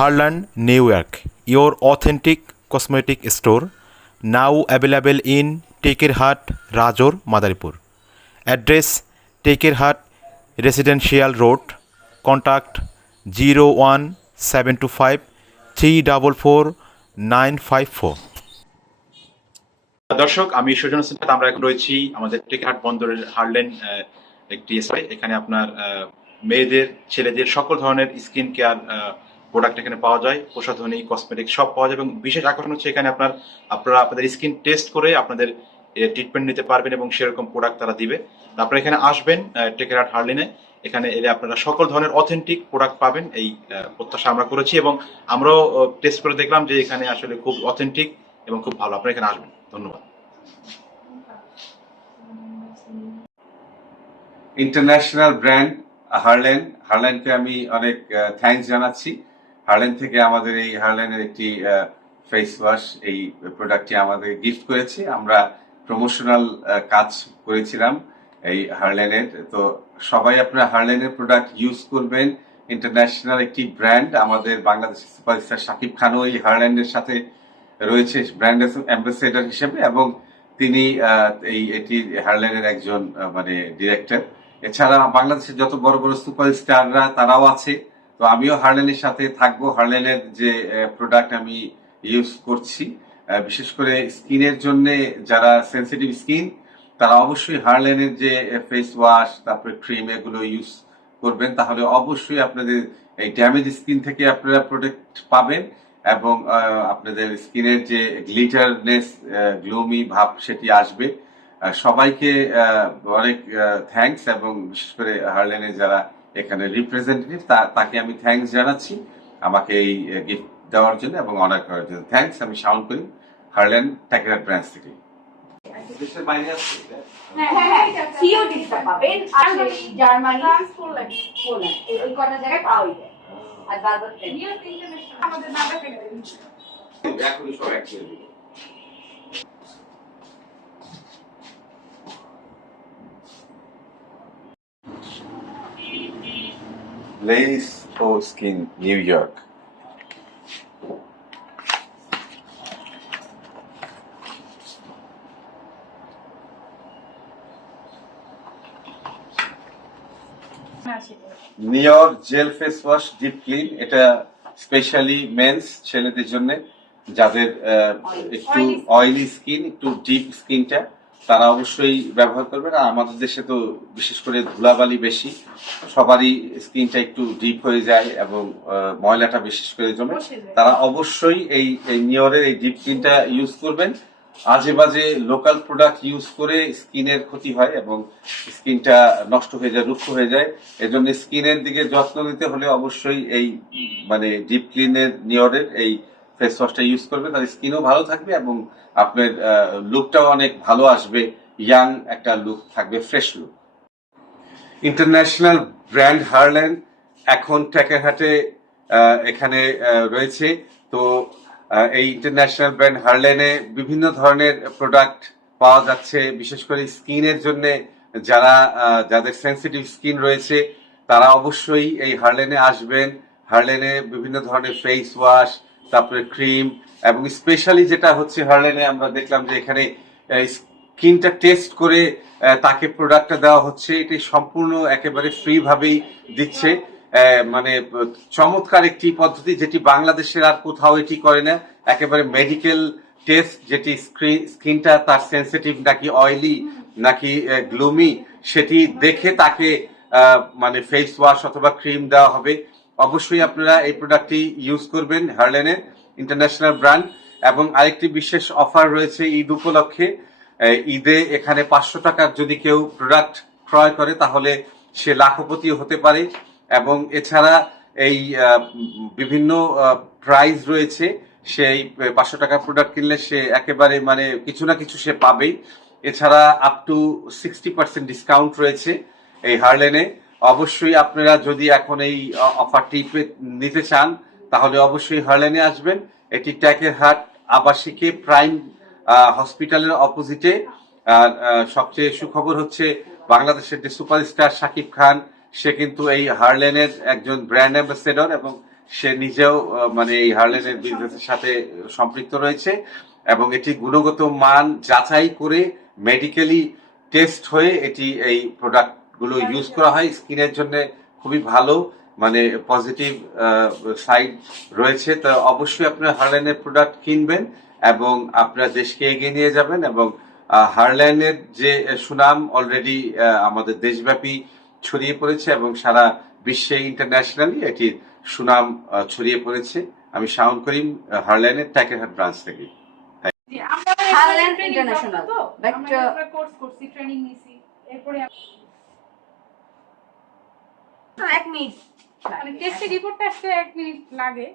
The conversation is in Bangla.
Harland New York your authentic cosmetic store now available in Tekerhat Rajoir Madaripur address Tekerhat residential road contact zero one seven two five three double four nine five four দর্শক, আমি সুজন সিনহা, আমরা এখন রয়েছি আমাদের টেকহাট বন্দরের হার্ল্যান্ড একটি এখানে আপনার মেয়েদের, ছেলেদের সকল ধরনের স্কিন কেয়ার প্রোডাক্ট এখানে পাওয়া যায় প্রসাধনী কসমেটিক সব পাওয়া যায় এবং বিশেষ আকর্ষণ হচ্ছে এখানে আপনার, আপনারা আপনাদের স্কিন টেস্ট করে আপনাদের ট্রিটমেন্ট নিতে পারবেন এবং সেরকম প্রোডাক্ট তারা দিবে। আপনারা এখানে আসবেন টেকেরহাট হার্লিনে এখানে এলে আপনারা সকল ধরনের অথেন্টিক প্রোডাক্ট পাবেন এই প্রত্যাশা আমরা করেছি এবং আমরাও টেস্ট করে দেখলাম যে এখানে আসলে খুব অথেন্টিক এবং খুব ভালো। আপনারা এখানে আসবেন। ধন্যবাদ। ইন্টারন্যাশনাল ব্র্যান্ড হারলেন হারলেনকে আমি অনেক থ্যাঙ্কস জানাচ্ছি। হারলেন থেকে আমাদের এই হারলেনের একটি ফেস ওয়াশ এই প্রোডাক্টটি আমাদের গিফট করেছে। আমরা প্রমোশনাল কাজ করেছিলাম এই হারলেনের। তো সবাই আপনারা হারলেনের প্রোডাক্ট ইউজ করবেন। ইন্টারন্যাশনাল একটি ব্র্যান্ড আমাদের বাংলাদেশের সুপারস্টার শাকিব খানও এই হারল্যান্ডের সাথে রয়েছে ব্র্যান্ড অ্যাম্বাসেডর হিসেবে এবং তিনি এই, এটি হারল্যান্ডের একজন মানে ডিরেক্টর এছাড়া বাংলাদেশের যত বড় বড় সুপারস্টাররা তারাও আছে। তো আমিও হার্লেনের সাথে থাকব। হার্লেনের যে প্রোডাক্ট আমি ইউজ করছি বিশেষ করে স্কিনের জন্য যারা সেন্সিটিভ স্কিন তারা অবশ্যই হার্লেনের যে ফেস ওয়াশ তারপরে ক্রিম এগুলো ইউজ করবেন। তাহলে অবশ্যই আপনাদের এই ড্যামেজ স্কিন থেকে আপনারা প্রোটেক্ট পাবেন এবং আপনাদের স্কিনের যে গ্লিটারনেস গ্লোমি ভাব সেটি আসবে। সবাইকে অনেক থ্যাঙ্কস এবং বিশেষ করে হারলেনে যারা এখানে রিপ্রেজেন্টেটিভ তাকে আমি থ্যাঙ্কস জানাচ্ছি আমাকে এই গিফট দেওয়ার জন্য এবং অনার করার জন্য। থ্যাঙ্কস আমি শাউন করি হারলেন ট্যাকেরার ব্রাঞ্চ থেকে। দেশের বাইরে আছে এটা? সিওডিটা পাবেন। আর জার্মানি পোল্যান্ড এই কটা জায়গায় পাওয়াই যায়। আর বারবার আমাদের নামটা ফেলে দিন এখনই সব এক করে Ladies for Skin New York. Near gel face wash deep clean এটা স্পেশালি মেন্স ছেলেদের জন্য যাদের একটু অয়েলি স্কিন একটু ডিপ স্কিনটা তারা অবশ্যই ব্যবহার করবেন। আর আমাদের দেশে তো বিশেষ করে ধুলাবালি বেশি। সবারই স্কিনটা একটু ডিপ হয়ে যায় এবং ময়লাটা বিশেষ করে জমে। তারা অবশ্যই এই এই নিয়রের এই ডিপ ক্লিনটা ইউজ করবেন। আজে বাজে লোকাল প্রোডাক্ট ইউজ করে স্কিনের ক্ষতি হয় এবং স্কিনটা নষ্ট হয়ে যায় রুক্ষ হয়ে যায়। এজন্য স্কিনের দিকে যত্ন নিতে হলে অবশ্যই এই মানে ডিপ ক্লিনের নিয়রের এই ফেস ওয়াশটা ইউজ করবে তার স্কিনও ভালো থাকবে এবং আপনার লুকটাও অনেক ভালো আসবে ইয়াং একটা লুক থাকবে fresh look international brand Harland এখন ট্যাকেরহাটে এখানে রয়েছে। তো এই ইন্টারন্যাশনাল ব্র্যান্ড হারল্যান্ডে বিভিন্ন ধরনের প্রোডাক্ট পাওয়া যাচ্ছে, বিশেষ করে স্কিনের জন্য যারা যাদের সেন্সিটিভ স্কিন রয়েছে, তারা অবশ্যই এই হারলেনে আসবেন। হারলেনে বিভিন্ন ধরনের ফেস ওয়াশ তারপরে ক্রিম এবং স্পেশালি যেটা হচ্ছে হারলেনে আমরা দেখলাম যে এখানে স্কিনটা টেস্ট করে তাকে প্রোডাক্টটা দেওয়া হচ্ছে। এটি সম্পূর্ণ একেবারে ফ্রি ভাবেই দিচ্ছে মানে চমৎকার একটি পদ্ধতি যেটি বাংলাদেশের আর কোথাও এটি করে না। একেবারে মেডিকেল টেস্ট যেটি স্কিনটা তার সেন্সিটিভ নাকি অয়েলি নাকি গ্লুমি সেটি দেখে তাকে মানে ফেস ওয়াশ অথবা ক্রিম দেওয়া হবে। অবশ্যই আপনারা এই প্রোডাক্টটি ইউজ করবেন হারলেনের ইন্টারন্যাশনাল ব্র্যান্ড এবং আরেকটি বিশেষ অফার রয়েছে ঈদ উপলক্ষে। ঈদে এখানে পাঁচশো টাকার যদি কেউ প্রোডাক্ট ক্রয় করে তাহলে সে লাখপতি হতে পারে এবং এছাড়া এই বিভিন্ন প্রাইজ রয়েছে সেই পাঁচশো টাকার প্রোডাক্ট কিনলে সে একেবারে মানে কিছু না কিছু সে পাবেই। এছাড়া up to sixty percent discount রয়েছে এই হারলেনে। অবশ্যই আপনারা যদি এখন এই অফারটি নিতে চান, তাহলে অবশ্যই হারলেনে আসবেন। এটি ট্যাকের হাট, আবাসিকে, প্রাইম হসপিটালের অপোজিটে। সবচেয়ে সুখবর হচ্ছে বাংলাদেশের যে সুপারস্টার শাকিব খান, সে কিন্তু এই হারলেনের একজন ব্র্যান্ড অ্যাম্বাসেডর এবং সে নিজেও মানে এই হার্লেনের বিজনেসের সাথে সম্পৃক্ত রয়েছে এবং এটি গুণগত মান যাচাই করে মেডিকেলি টেস্ট হয়ে এটি এই প্রোডাক্ট গুলো ইউজ করা হয় স্কিনের জন্য খুবই ভালো মানে পজিটিভ সাইড রয়েছে। তো অবশ্যই আপনার হার্লেনের প্রোডাক্ট কিনবেন এবং আপনার দেশকে এগিয়ে নিয়ে যাবেন এবং হার্লেনের যে সুনাম অলরেডি আমাদের দেশব্যাপী ছড়িয়ে পড়েছে এবং সারা বিশ্বে ইন্টারন্যাশনালি এটির সুনাম ছড়িয়ে পড়েছে। আমি শাওন করিম হার্লেনের ট্যাকেরহাট ব্রাঞ্চ থেকে। আমরা কোর্স করছি ট্রেনিং নিছি। এরপরে এক মিনিট মানে টেস্টের রিপোর্টটা আসতে এক মিনিট লাগে।